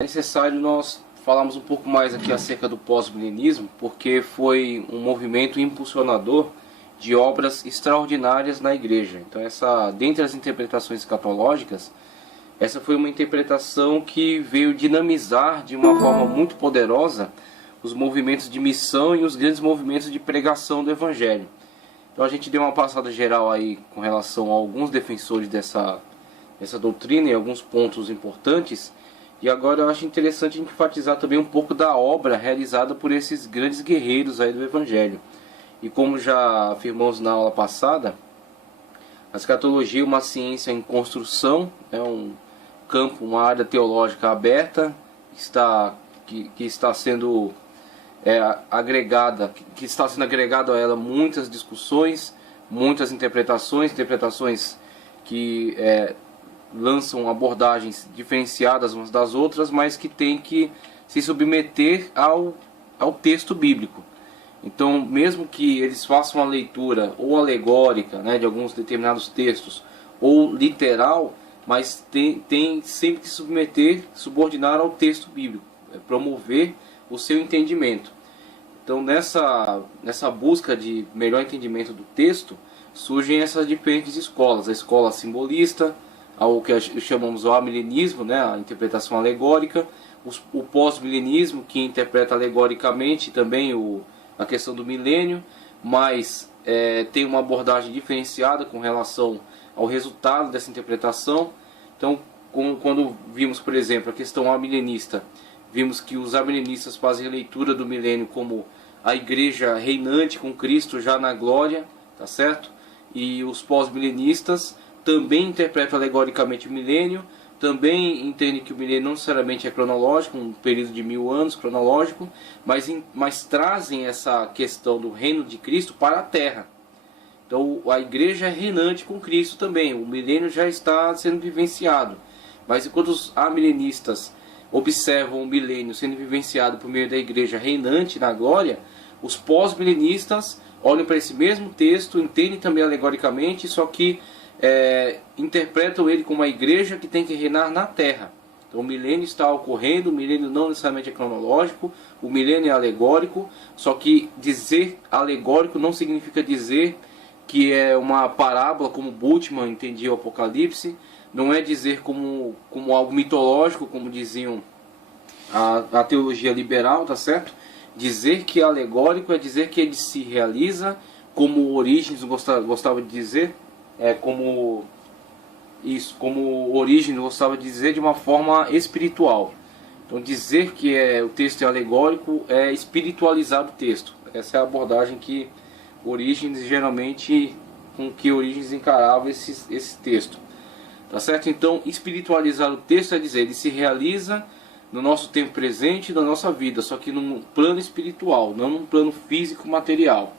É necessário nós falarmos um pouco mais aqui acerca do pós-milenismo, porque foi um movimento impulsionador de obras extraordinárias na igreja. Então, dentre as interpretações escatológicas, essa foi uma interpretação que veio dinamizar de uma forma muito poderosa os movimentos de missão e os grandes movimentos de pregação do Evangelho. Então a gente deu uma passada geral aí com relação a alguns defensores dessa doutrina e alguns pontos importantes. E agora eu acho interessante a gente enfatizar também um pouco da obra realizada por esses grandes guerreiros aí do Evangelho. E como já afirmamos na aula passada, a escatologia é uma ciência em construção, é um campo, uma área teológica aberta, que está sendo agregada, que está sendo agregado a ela muitas discussões, muitas interpretações que lançam abordagens diferenciadas umas das outras, mas que tem que se submeter ao texto bíblico. Então, mesmo que eles façam uma leitura ou alegórica, né, de alguns determinados textos, ou literal, mas tem sempre que subordinar ao texto bíblico, promover o seu entendimento. Então, nessa busca de melhor entendimento do texto, surgem essas diferentes escolas: a escola simbolista, ao que chamamos o amilenismo, né, a interpretação alegórica, o pós-milenismo, que interpreta alegoricamente também a questão do milênio, mas tem uma abordagem diferenciada com relação ao resultado dessa interpretação. Então, quando vimos, por exemplo, a questão amilenista, vimos que os amilenistas fazem a leitura do milênio como a igreja reinante com Cristo já na glória, tá certo? E os pós-milenistas também interpretam alegoricamente o milênio, também entendem que o milênio não necessariamente é cronológico, um período de 1000 anos cronológico, mas trazem essa questão do reino de Cristo para a terra. Então a igreja é reinante com Cristo também, o milênio já está sendo vivenciado. Mas enquanto os amilenistas observam o milênio sendo vivenciado por meio da igreja reinante na glória, os pós-milenistas olham para esse mesmo texto, entendem também alegoricamente, só que interpretam ele como uma igreja que tem que reinar na terra. Então o milênio está ocorrendo, o milênio não necessariamente é cronológico, o milênio é alegórico, só que dizer alegórico não significa dizer que é uma parábola, como Bultmann entendia o Apocalipse, não é dizer como algo mitológico, como diziam a teologia liberal, tá certo? Dizer que é alegórico é dizer que ele se realiza, como Orígenes gostava de dizer, como Orígenes gostava de dizer, de uma forma espiritual. Então dizer que o texto é alegórico é espiritualizar o texto. Essa é a abordagem que Orígenes geralmente, com que Orígenes encarava esse texto. Tá certo? Então, espiritualizar o texto é dizer, ele se realiza no nosso tempo presente, na nossa vida, só que num plano espiritual, não num plano físico material.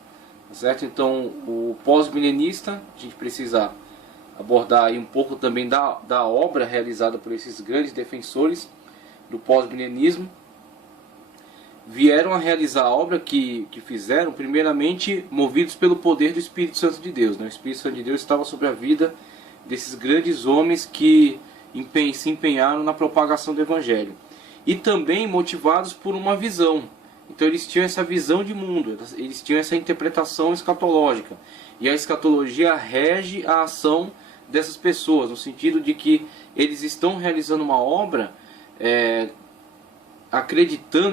Tá certo? Então, o pós-milenista, a gente precisa abordar aí um pouco também da obra realizada por esses grandes defensores do pós-milenismo. Vieram a realizar a obra que fizeram, primeiramente, movidos pelo poder do Espírito Santo de Deus, né? O Espírito Santo de Deus estava sobre a vida desses grandes homens que se empenharam na propagação do Evangelho. E também motivados por uma visão. Então eles tinham essa visão de mundo, eles tinham essa interpretação escatológica. E a escatologia rege a ação dessas pessoas, no sentido de que eles estão realizando uma obra,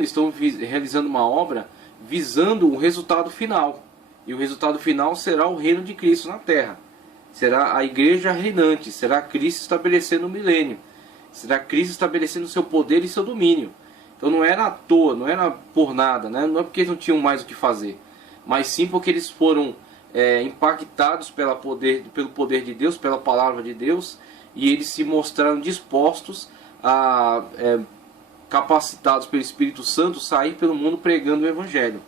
estão realizando uma obra visando o resultado final. E o resultado final será o reino de Cristo na terra. Será a igreja reinante, será Cristo estabelecendo o milênio, será Cristo estabelecendo o seu poder e seu domínio. Então não era à toa, não era por nada, né? Não é porque eles não tinham mais o que fazer, mas sim porque eles foram impactados pelo poder de Deus, pela palavra de Deus, e eles se mostraram dispostos capacitados pelo Espírito Santo, sair pelo mundo pregando o Evangelho.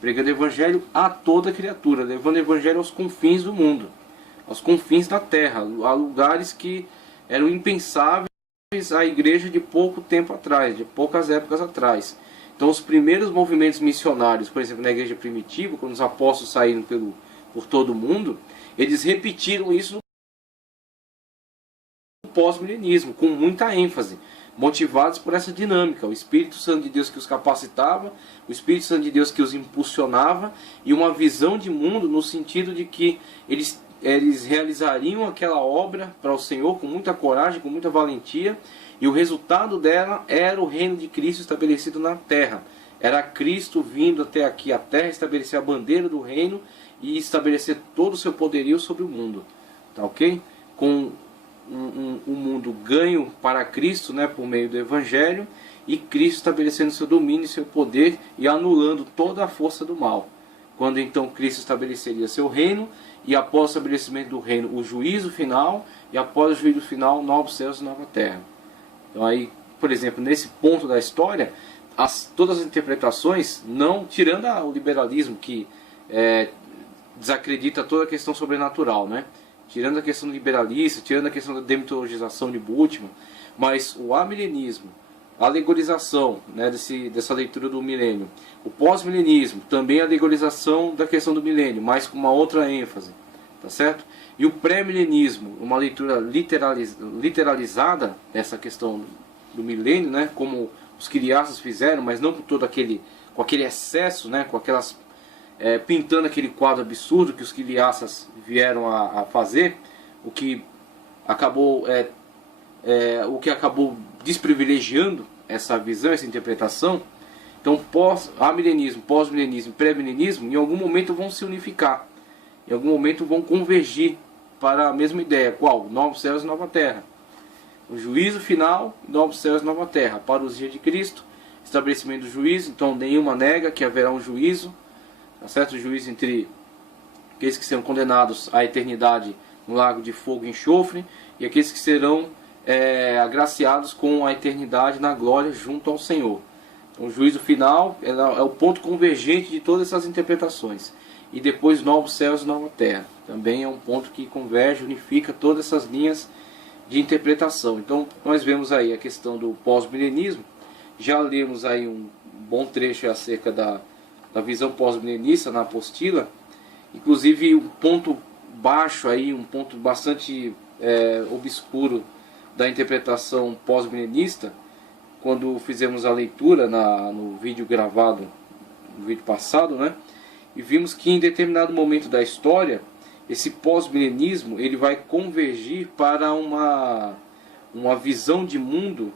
Pregando o Evangelho a toda criatura, levando o Evangelho aos confins do mundo, aos confins da terra, a lugares que eram impensáveis à igreja de pouco tempo atrás, de poucas épocas atrás. Então os primeiros movimentos missionários, por exemplo, na igreja primitiva, quando os apóstolos saíram por todo o mundo, eles repetiram isso no pós-milenismo, com muita ênfase, motivados por essa dinâmica, o Espírito Santo de Deus que os capacitava, o Espírito Santo de Deus que os impulsionava, e uma visão de mundo no sentido de que eles realizariam aquela obra para o Senhor com muita coragem, com muita valentia, e o resultado dela era o reino de Cristo estabelecido na terra. Era Cristo vindo até aqui à terra, estabelecer a bandeira do reino e estabelecer todo o seu poderio sobre o mundo. Tá ok? Com um mundo ganho para Cristo, né, por meio do Evangelho, e Cristo estabelecendo seu domínio e seu poder e anulando toda a força do mal. Quando então Cristo estabeleceria seu reino, e após o estabelecimento do reino, o juízo final, e após o juízo final, novos céus e nova terra. Então aí, por exemplo, nesse ponto da história, todas as interpretações, não tirando o liberalismo, que desacredita toda a questão sobrenatural, né? Tirando a questão liberalista, tirando a questão da demitologização de Bultmann, mas o amilenismo, a alegorização, né, dessa leitura do milênio, o pós-milenismo, também a alegorização da questão do milênio, mas com uma outra ênfase, tá certo? E o pré-milenismo, uma leitura literalizada dessa questão do milênio, né, como os quiliaças fizeram, mas não com todo aquele excesso, né, com aquelas pintando aquele quadro absurdo que os quiliaças vieram a fazer, o que acabou desprivilegiando essa visão, essa interpretação. Então, amilenismo, pós-milenismo, pré-milenismo, em algum momento vão se unificar, em algum momento vão convergir para a mesma ideia. Qual? Novos céus e nova terra. O juízo final, novos céus e nova terra. Para os dias de Cristo, estabelecimento do juízo. Então, nenhuma nega que haverá um juízo, tá certo? O juízo entre aqueles que serão condenados à eternidade no lago de fogo e enxofre, e aqueles que serão agraciados com a eternidade na glória junto ao Senhor. Então, o juízo final é o ponto convergente de todas essas interpretações. E depois novos céus e nova terra. Também é um ponto que converge, unifica todas essas linhas de interpretação. Então nós vemos aí a questão do pós-milenismo. Já lemos aí um bom trecho acerca da visão pós-milenista na apostila. Inclusive um ponto baixo aí, um ponto bastante obscuro da interpretação pós-milenista, quando fizemos a leitura no vídeo gravado, no vídeo passado, né? E vimos que em determinado momento da história, esse pós-milenismo ele vai convergir para uma visão de mundo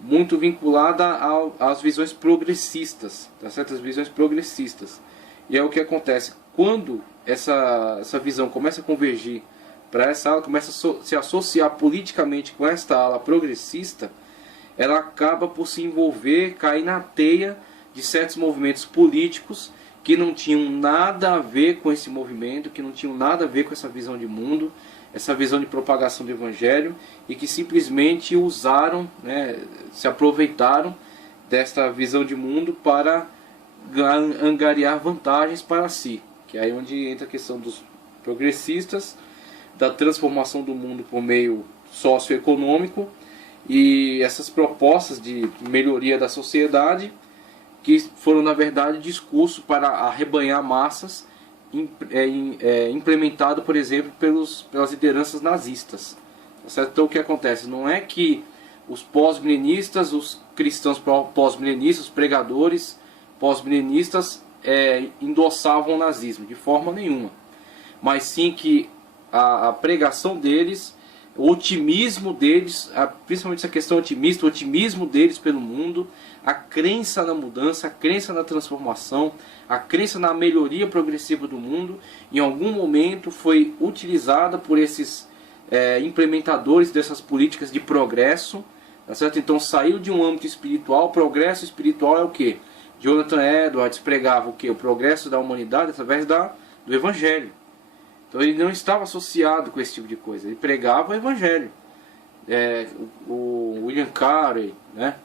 muito vinculada às visões progressistas, tá certo? As visões progressistas. E é o que acontece quando essa visão começa a convergir para essa ala, começa a se associar politicamente com esta ala progressista, ela acaba por se envolver, cair na teia de certos movimentos políticos que não tinham nada a ver com esse movimento, que não tinham nada a ver com essa visão de mundo, essa visão de propagação do Evangelho, e que simplesmente usaram, né, se aproveitaram desta visão de mundo para angariar vantagens para si. Que é aí onde entra a questão dos progressistas, da transformação do mundo por meio socioeconômico, e essas propostas de melhoria da sociedade, que foram na verdade discurso para arrebanhar massas, implementado, por exemplo, pelas lideranças nazistas. Certo? Então o que acontece? Não é que os pós-milenistas, os cristãos pós-milenistas, os pregadores pós-milenistas endossavam o nazismo, de forma nenhuma. Mas sim que a pregação deles, o otimismo deles, principalmente essa questão otimista, o otimismo deles pelo mundo, a crença na mudança, a crença na transformação, a crença na melhoria progressiva do mundo, em algum momento foi utilizada por esses implementadores dessas políticas de progresso, tá certo? Então saiu de um âmbito espiritual. Progresso espiritual é o que? Jonathan Edwards pregava o que? O progresso da humanidade através do Evangelho. Então ele não estava associado com esse tipo de coisa, ele pregava o Evangelho. O William Carey, né?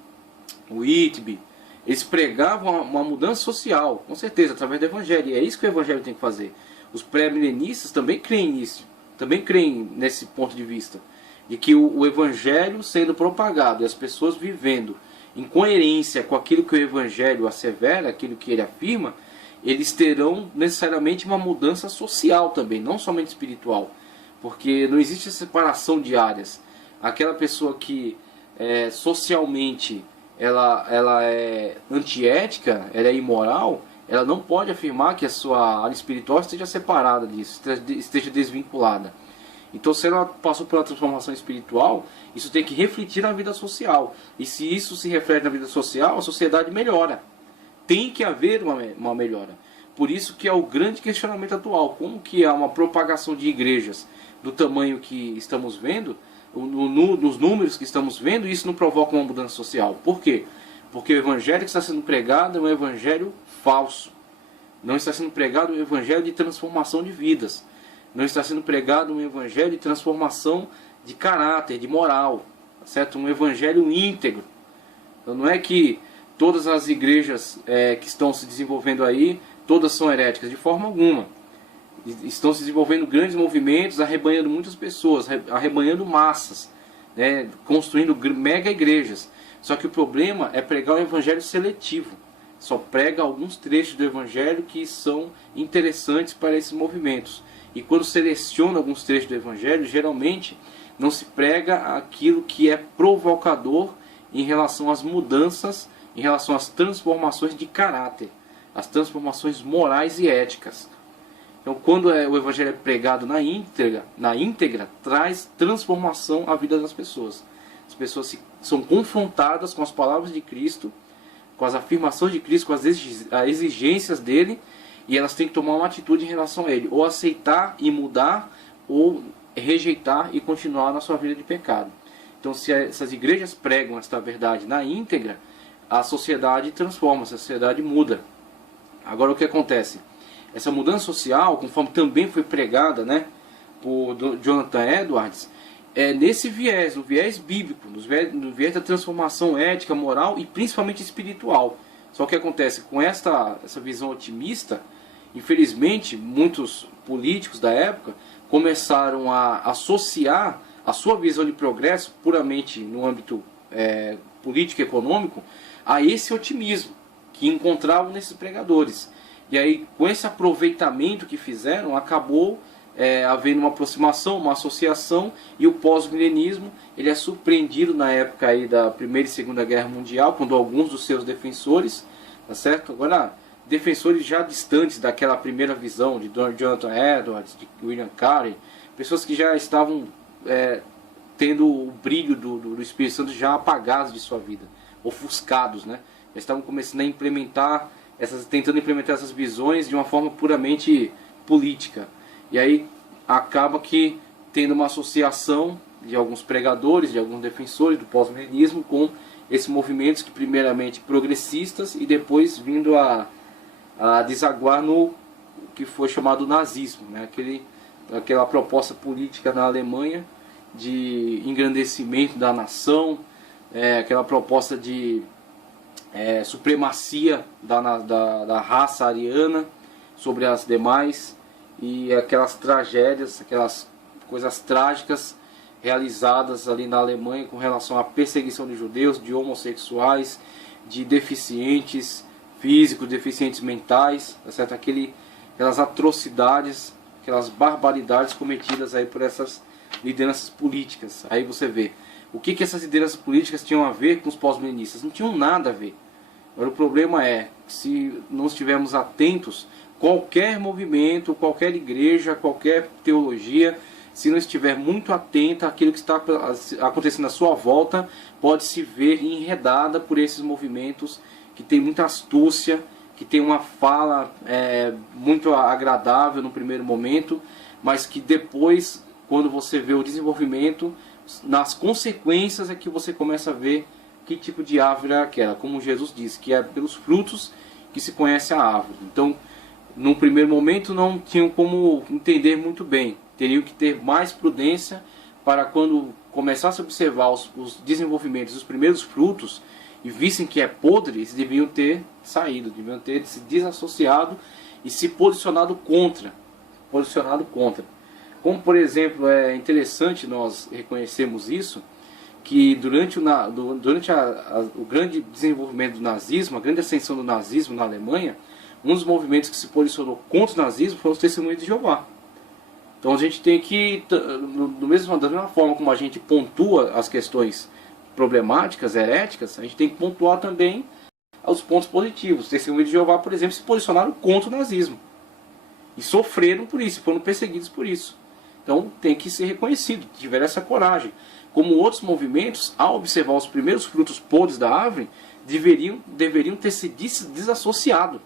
O Whitby, eles pregavam uma mudança social, com certeza, através do Evangelho. E é isso que o Evangelho tem que fazer. Os pré-milenistas também creem nisso, também creem nesse ponto de vista, de que o Evangelho sendo propagado e as pessoas vivendo em coerência com aquilo que o Evangelho assevera, aquilo que ele afirma, eles terão necessariamente uma mudança social também, não somente espiritual, porque não existe separação de áreas. Aquela pessoa que socialmente ela é antiética, ela é imoral, ela não pode afirmar que a sua área espiritual esteja separada disso, esteja desvinculada. Então, se ela passou por uma transformação espiritual, isso tem que refletir na vida social. E se isso se reflete na vida social, a sociedade melhora. Tem que haver uma melhora. Por isso que é o grande questionamento atual. Como que há uma propagação de igrejas do tamanho que estamos vendo, nos números que estamos vendo, e isso não provoca uma mudança social? Por quê? Porque o evangelho que está sendo pregado é um evangelho falso. Não está sendo pregado um evangelho de transformação de vidas. Não está sendo pregado um evangelho de transformação de caráter, de moral, certo? Um evangelho íntegro. Então não é que todas as igrejas que estão se desenvolvendo aí, todas são heréticas, de forma alguma. Estão se desenvolvendo grandes movimentos, arrebanhando muitas pessoas, arrebanhando massas, né? Construindo mega igrejas. Só que o problema é pregar um evangelho seletivo. Só prega alguns trechos do evangelho que são interessantes para esses movimentos. E quando seleciona alguns trechos do evangelho, geralmente não se prega aquilo que é provocador em relação às mudanças, em relação às transformações de caráter, as transformações morais e éticas. Então, quando o evangelho é pregado na íntegra, traz transformação à vida das pessoas. As pessoas são confrontadas com as palavras de Cristo, com as afirmações de Cristo, com as exigências dele, e elas têm que tomar uma atitude em relação a ele, ou aceitar e mudar, ou rejeitar e continuar na sua vida de pecado. Então, se essas igrejas pregam esta verdade na íntegra, a sociedade transforma, a sociedade muda. Agora, o que acontece? Essa mudança social, conforme também foi pregada, né, por Jonathan Edwards, é nesse viés, no viés bíblico, no viés da transformação ética, moral e principalmente espiritual. Só que acontece com essa visão otimista, infelizmente, muitos políticos da época começaram a associar a sua visão de progresso, puramente no âmbito político e econômico, a esse otimismo que encontravam nesses pregadores. E aí, com esse aproveitamento que fizeram, acabou havendo uma aproximação, uma associação, e o pós-milenismo ele é surpreendido na época aí da Primeira e Segunda Guerra Mundial, quando alguns dos seus defensores, tá certo? Agora, defensores já distantes daquela primeira visão de Jonathan Edwards, de William Carey, pessoas que já estavam tendo o brilho do Espírito Santo já apagados de sua vida, ofuscados, né? Já estavam começando a implementar tentando implementar essas visões de uma forma puramente política. E aí acaba que tendo uma associação de alguns pregadores, de alguns defensores do pós-milenismo com esses movimentos que primeiramente progressistas e depois vindo a desaguar no que foi chamado nazismo, né? Aquela proposta política na Alemanha de engrandecimento da nação, aquela proposta de supremacia da raça ariana sobre as demais, e aquelas tragédias, aquelas coisas trágicas realizadas ali na Alemanha com relação à perseguição de judeus, de homossexuais, de deficientes físicos, deficientes mentais, tá certo? Aquelas atrocidades, aquelas barbaridades cometidas aí por essas lideranças políticas. Aí você vê o que essas lideranças políticas tinham a ver com os pós-milenistas. Não tinham nada a ver. Agora, o problema é que, se não estivermos atentos, qualquer movimento, qualquer igreja, qualquer teologia, se não estiver muito atenta àquilo que está acontecendo à sua volta, pode se ver enredada por esses movimentos que tem muita astúcia, que tem uma fala muito agradável no primeiro momento, mas que depois, quando você vê o desenvolvimento, nas consequências é que você começa a ver que tipo de árvore é aquela. Como Jesus disse, que é pelos frutos que se conhece a árvore. Então, num primeiro momento não tinham como entender muito bem. Teriam que ter mais prudência para, quando começasse a observar os desenvolvimentos, os primeiros frutos, e vissem que é podre, eles deviam ter saído, deviam ter se desassociado e se posicionado contra. Como, por exemplo, é interessante nós reconhecermos isso, que durante o grande desenvolvimento do nazismo, a grande ascensão do nazismo na Alemanha, um dos movimentos que se posicionou contra o nazismo foram os Testemunhos de Jeová. Então a gente tem que, da mesma forma como a gente pontua as questões problemáticas, heréticas, a gente tem que pontuar também os pontos positivos. Os Testemunhas de Jeová, por exemplo, se posicionaram contra o nazismo. E sofreram por isso, foram perseguidos por isso. Então tem que ser reconhecido, tiveram essa coragem. Como outros movimentos, ao observar os primeiros frutos podres da árvore, deveriam ter se desassociado,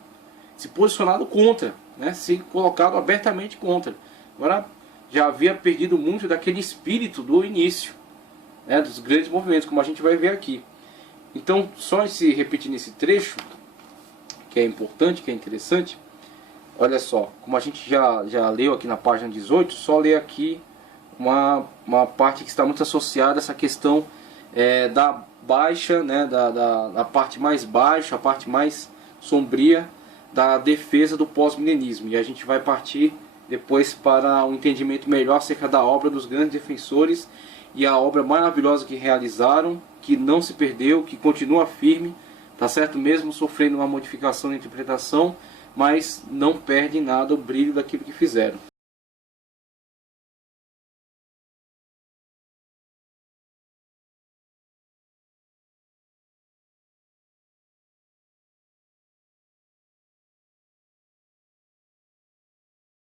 se posicionado contra, né? Se colocado abertamente contra. Agora já havia perdido muito daquele espírito do início, né? Dos grandes movimentos, como a gente vai ver aqui. Então, só se repetir nesse trecho, que é importante, que é interessante, olha só, como a gente já leu aqui na página 18, só ler aqui uma parte que está muito associada a essa questão da baixa, né, da parte mais baixa, a parte mais sombria da defesa do pós-milenismo. E a gente vai partir depois para um entendimento melhor acerca da obra dos grandes defensores e a obra maravilhosa que realizaram, que não se perdeu, que continua firme, tá certo? Mesmo sofrendo uma modificação na interpretação, mas não perde nada o brilho daquilo que fizeram.